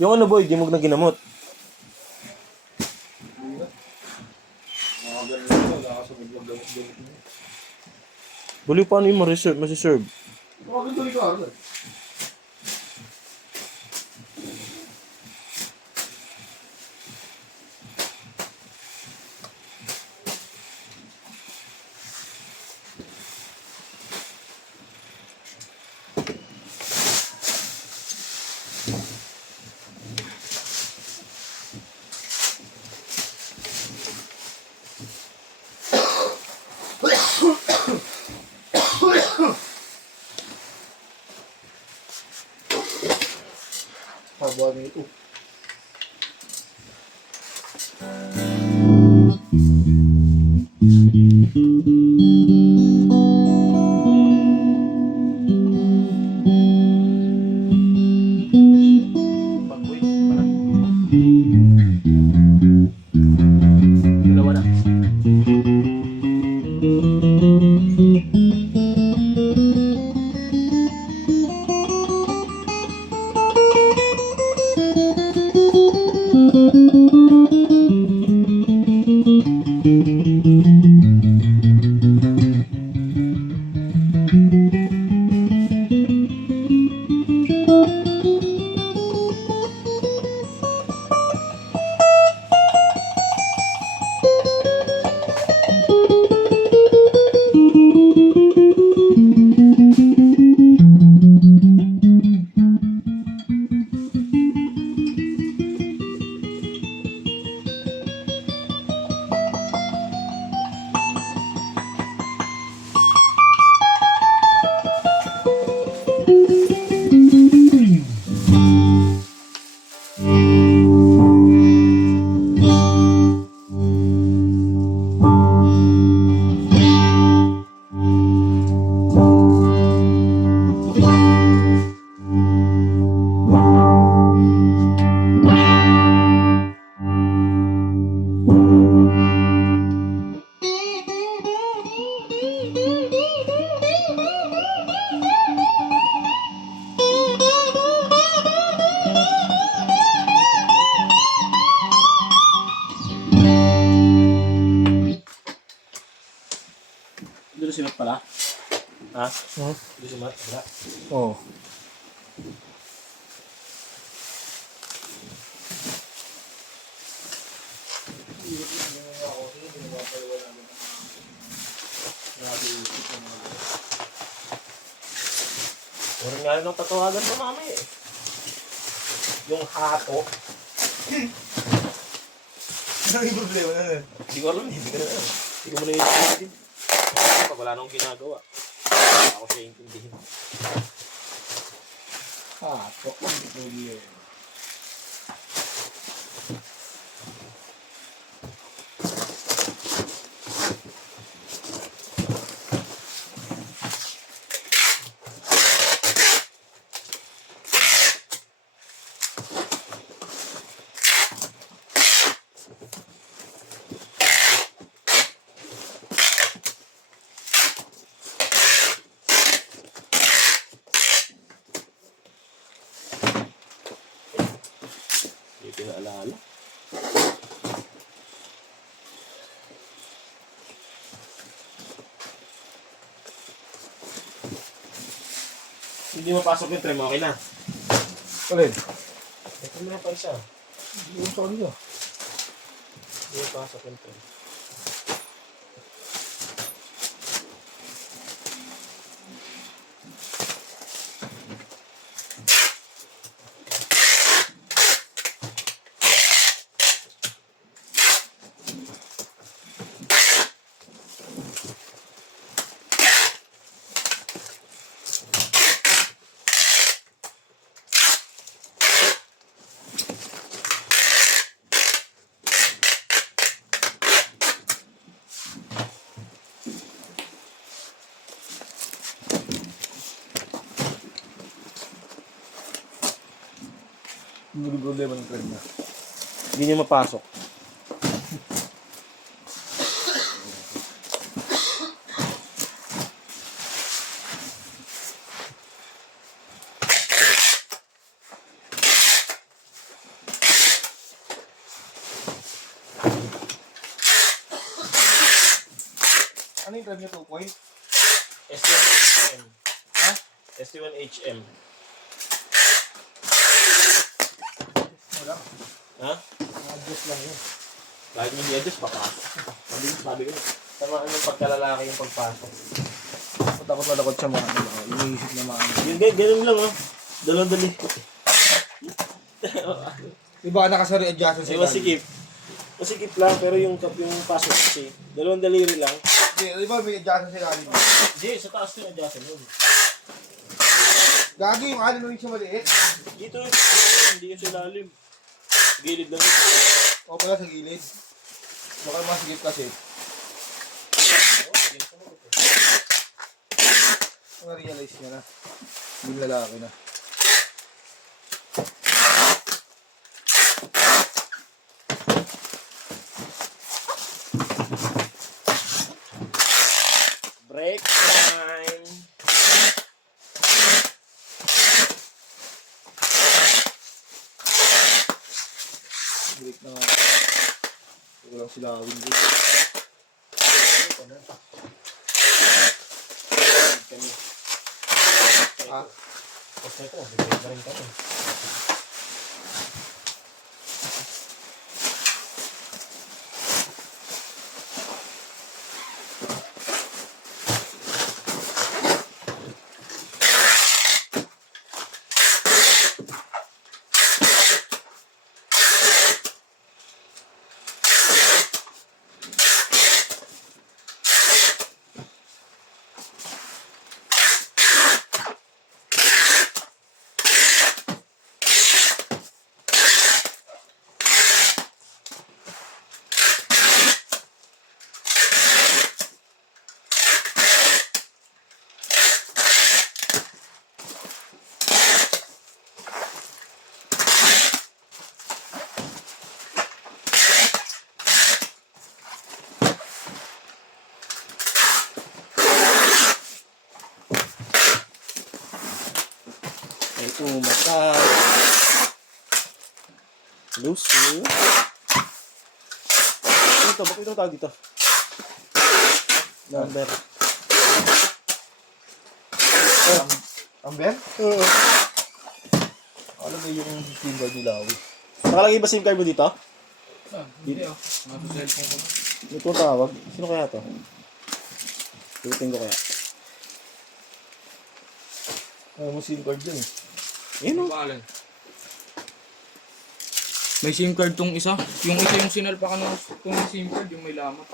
Yung ano boy, di mo na ginamot. Buli, paano yung masiserve? Haba nito. Pag-boy, parang. Dalawa na. Dito si Matt pala? Ha? Dito si Matt pala? Oo. Puro nga rin ang tatawagan pa mama eh. Yung hato. Ano yung problema na nun? Hindi ko alam, hindi ko na alam. Hindi ko muna yung pag wala nang ginagawa. Ako siya intindihin. Hato. Ang problema. Hindi ko naalala. Hindi mapasok yung trim, okay na. Alin? Ito na pa isa. Hindi ko sa kanila. Hindi mapasok yung trim. Hindi problema ng trend na. Hindi niya mapasok. Ano yung trend niya 2 point? ST1HM. Ha? ST1HM. Wala. Ha? Adjust lang yun. Kahit hindi adjust, papasok. Sabi ko, tamaan yung pagkalalaki yung pagpasok. Takot na takot siya mga ano. Iniisip na mga ano. Yun, ganun lang oh. Dalawang-dali. Diba nakasari adjustment sa Masikip. Masikip lang, pero yung pasok kasi, dalawang daliri lang. Hindi, diba may adjustment sa ilalim? Hindi, sa taas yung adjustment yun. Gagi yung alin nung siya maliit. Dito yun, hindi yung sa ilalim. Gilid lang yun. O pala sa gilid. Baka masigip kasi. Na-realize niya na. Hindi lalaki na. Break time! Break na nga. Walang silawin dito. Ah. Kasi ito, bigay na rin kami. Ito, mata. Lucy. Ito, bakit itong tawag dito? Number. Amber? Oo. Alam mo yung symbol ni Lawi. Nakalagay ba SIM card mo dito? Hindi oh. Nasa cellphone ko. Ito ang tawag. Sino kaya to? Tututin ko kaya. Ano mo SIM card dyan eh. Yun o. May SIM card tong isa. Yung isa yung sinalpakan ng tong SIM card, yung may lamat.